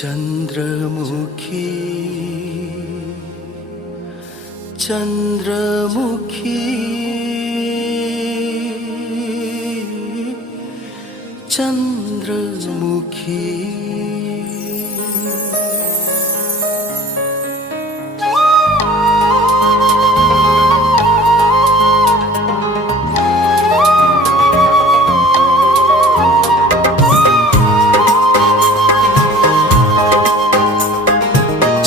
चंद्रमुखी चंद्रमुखी चंद्रमुखी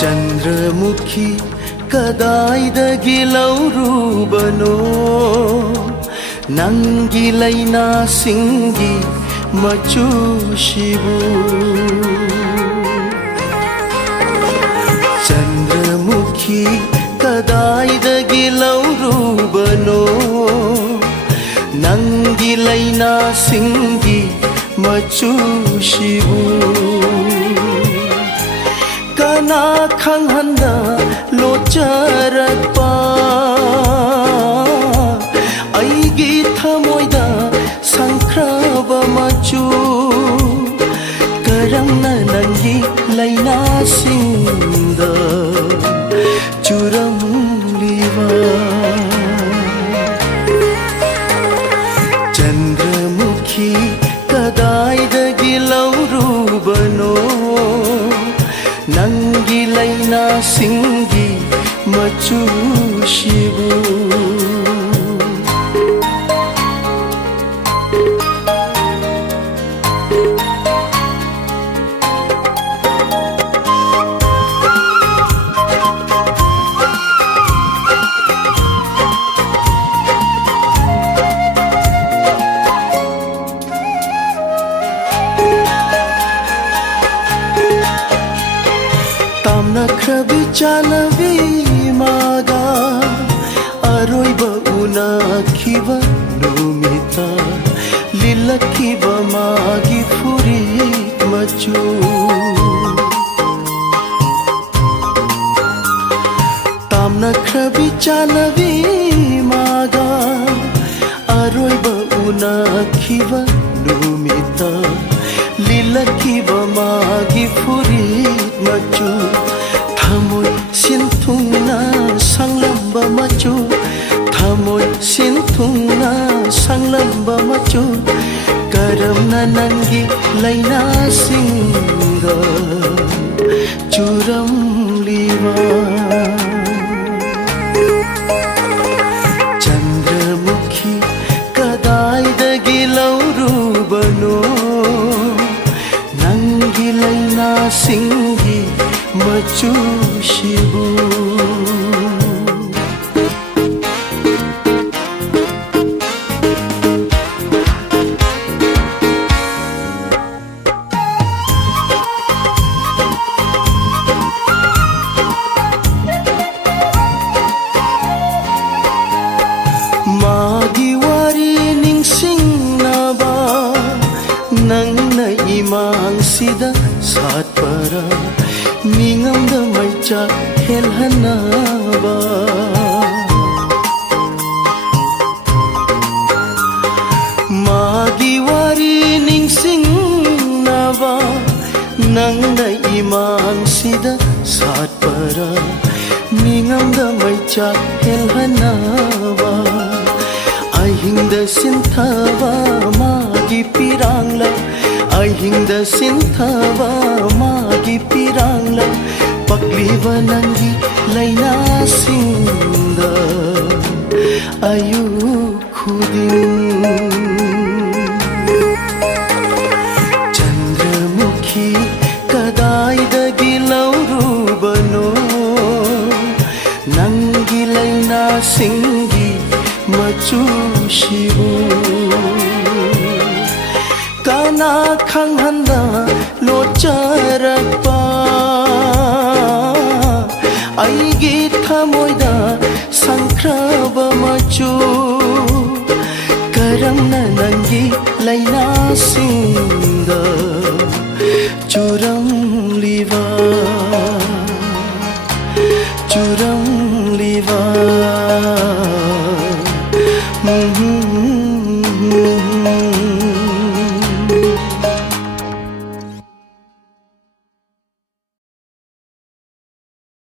चंद्रमुखी कदाइदगिलौरु बनो नंगिलैना सिंगी मचूशिबु चंद्रमुखी कदाइदगिलौरु बनो नंगिलैना सिंगी मचूशिबु कना खंगहंदा लोचरपा आईगी थमोइदा संख्रब मचू करमना नंगी लैना सिंदा चुरम लीवा चंद्रमुखी कदाइदगिलौरु बनो नंगिलैना सिंगी मचूशिबु नख्रबी चानवी मागा अरोइबा उनाखिबा नुमिता लिलखिबा मागी फुरी मचू ताम नख्रबी चानवी मागा अरोइबा उनाखिबा नुमिता लिलखिबा मागी फुरी मचू थामोय सिन्थुंगना सांगलंबा मचू थामोय सिन्थुंगना सांगलंबा मचू करमना नंगी लैना सिंगा चुरम लीवा चंद्रमुखी कदाइदगिलौरु बनो नंगिलैना सिंगी मचूशिबु मागी वारी निंगसिंगनाबा नंगना इमांगसिदा सातपरा मिंगमदा मैचा हेलहनाबा मागी वारी निंगसिंगनाबा नंगना इमांगसिदा सातपरा मिंगमदा मैचा हेलहनाबा अहिंदा सिंथाबा मागी पिरांगला अहिंदा सिंथाबा मागी पिरांगला पक्लीबा नंगी लैना सिंदा आयु खुदिन चंद्रमुखी कदाइदगिलौरु बनो नंगिलैना सिंगी मचूशिबु काना खंगहंदा लोचरपा आईगी थमोइदा संख्रब मचू करमना नंगी लैना सिंदा चुरम लीवा चुरम लीवा